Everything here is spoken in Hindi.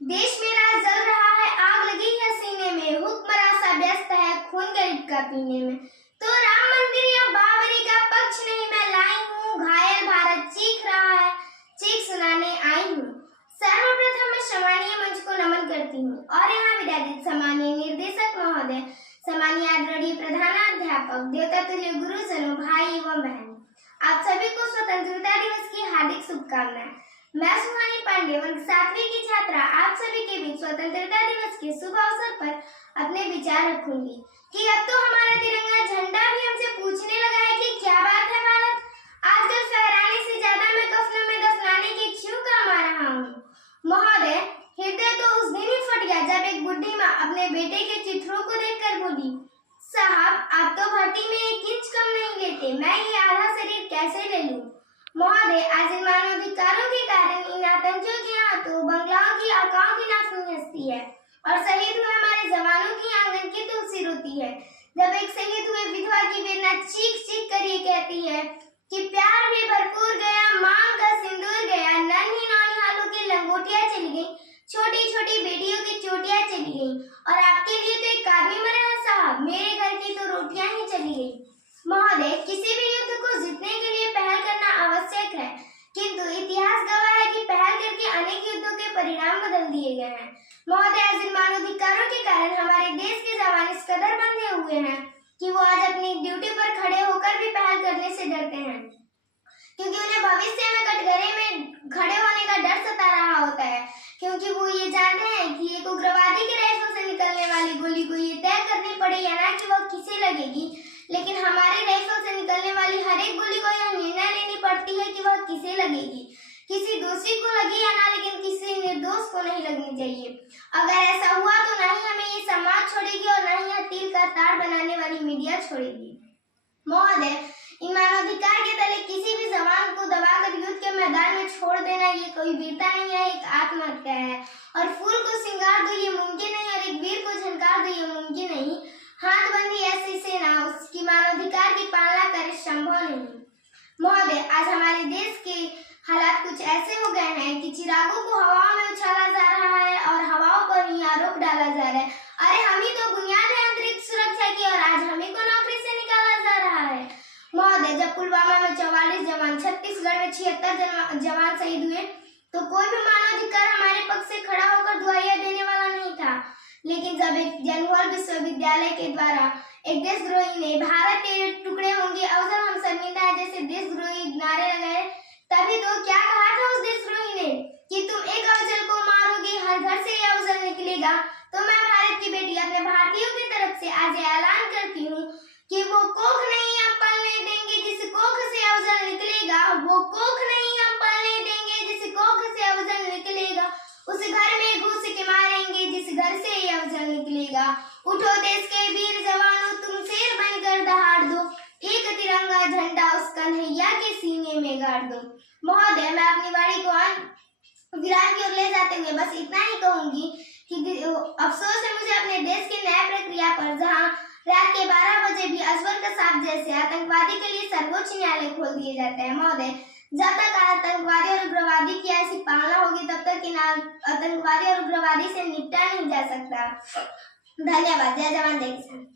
देश मेरा जल रहा है, आग लगी है सीने में, हुक्मरान सा व्यस्त है खून गरीब का पीने में। तो राम मंदिर या बाबरी का पक्ष नहीं मैं लाई हूँ, घायल भारत चीख रहा है, चीख सुनाने आई हूँ। सर्वप्रथम मैं सम्मानीय मंच को नमन करती हूँ और यहाँ विराजित सम्मानीय निर्देशक महोदय, सम्मानीय आदरणीय प्रधानाध्यापक, देवता तुल्य गुरुजनों, भाई एवं बहन, आप सभी को स्वतंत्रता दिवस की हार्दिक शुभकामनाएं। मैं सुहानी पांडे वर्ग 7वीं की छात्रा आप सभी के बीच स्वतंत्रता दिवस के शुभ अवसर पर अपने विचार रखूंगी कि अब तो हमारा तिरंगा झंडा भी हमसे पूछने लगा है कि क्या बात है भारत, आजकल फहराने से ज्यादा मैं कफनों में दफनाने की क्यों काम आ रहा हूँ। महोदय, हृदय तो उस दिन ही फट गया जब एक बुढ़ी माँ अपने बेटे के चित्रों को देखकर बोली, साहब आप तो भर्ती में 1 इंच कम नहीं लेते, मैं ये आधा शरीर कैसे ले लूं। महोदय, आज इन मानवाधिकारों के कारण इन आतंकियों के हाथों बंगलाओं की आकाओं की नाक हंसती है और शहीद हुए हमारे जवानों की आंगन की तुलसी रोती है। जब एक शहीद हुए विधवा की वेदना चीख चीख कर ये कहती है कि प्यार भी भरपूर गया, मांग का सिंदूर गया, नन्ही नौनिहालों की लंगोटियां चली गई, छोटी छोटी बेटियों की चोटियां चली गई और आपके लिए तो एक आदमी मरा है साहब, मेरे घर की तो रोटियां ही चली गई। महोदय, किसी भी युद्ध को जीतने के लिए पहल करना आवश्यक है, किंतु इतिहास गवाह है कि पहल करके अनेक युद्धों के परिणाम बदल दिए गए हैं। महोदय, आज इन मानवाधिकारों के कारण हमारे देश के जवान इस कदर बंधे हुए हैं कि वो आज अपनी ड्यूटी पर खड़े होकर भी पहल करने से डरते हैं, क्योंकि उन्हें भविष्य में कटघरे में खड़े होने का डर सता रहा होता है, क्योंकि वो ये जानते हैं कि एक उग्रवादी के राइफल से निकलने वाली गोली को ये तय करनी पड़े या ना कि वह किसे लगेगी, लेकिन हमारे राइफल से निकलने वाली हर एक गोली को यह निर्णय लेनी पड़ती है कि वह किसे लगेगी, किसी दूसरी को लगे या ना, लेकिन किसी निर्दोष को नहीं लगनी चाहिए। अगर ऐसा हुआ तो ना ही हमें ये समाज छोड़ेगी और ना ही यह तिल का तार बनाने वाली मीडिया छोड़ेगी। महोदय, इन मानवाधिकार के तले किसी भी जवान को दबाकर युद्ध के मैदान में छोड़ देना ये कोई वीरता नहीं है, एक आत्महत्या है। और फूल को श्रृंगार दो ये मुमकिन नहीं और एक वीर को झनकार दो ये मुमकिन नहीं। हाथ बंधी ऐसी सेना उसकी मानवाधिकार की पालना करे संभव नहीं। महोदय, आज हमारे देश के हालात कुछ ऐसे हो गए हैं कि चिरागों को हवाओं में उछाला जा रहा है और हवाओं पर ही आरोप डाला जा रहा है, अरे हम ही तो बुनियाद है अंतरिक्ष सुरक्षा की और आज हम ही को नौकरी से निकाला जा रहा है। महोदय, जब पुलवामा में 44 जवान, छत्तीसगढ़ में 76 जवान शहीद हुए तो कोई भी मानवाधिकार हमारे पक्ष से खड़ा होकर दुहाइयां देने वाला नहीं था, लेकिन जब एक जन्मोहर विश्वविद्यालय के द्वारा एक देशद्रोही ने भारत के टुकड़े होंगे अवसर हम शर्मिंदा है जैसे देशद्रोही नारे लगाए, तभी तो क्या कहा था उस देशद्रोही ने कि तुम एक अफजल को मारोगे, हर घर से यह अफजल निकलेगा। तो मैं भारत की बेटी अपने भारतीयों की तरफ से आज ऐलान करती हूँ कि वो कोख नहीं हम पलने देंगे जिस कोख से अफजल निकलेगा, वो कोख नहीं हम पलने देंगे जिस कोख से अफजल निकलेगा, उस घर में घुस के मारेंगे जिस घर से ये अफजल निकलेगा। उठो देश के वीर जवानों, तुम शेर बनकर दहाड़ दो, एक तिरंगा झंडा उस कन्हैया के सीने में गाड़ दो। महोदय, मैं अपनी वाणी को विराम की ओर ले जाते हुए बस इतना ही कहूंगी कि अफसोस है मुझे अपने देश की न्याय प्रक्रिया पर, जहां रात के 12 बजे भी अजगर का सांप जैसे आतंकवादी के लिए सर्वोच्च न्यायालय खोल दिए जाते हैं। महोदय, जब तक आतंकवादी और उग्रवादी की ऐसी पालना होगी तब तक इन आतंकवादी और उग्रवादी से निपटा नहीं जा सकता। धन्यवाद। जय जवान जय किसान।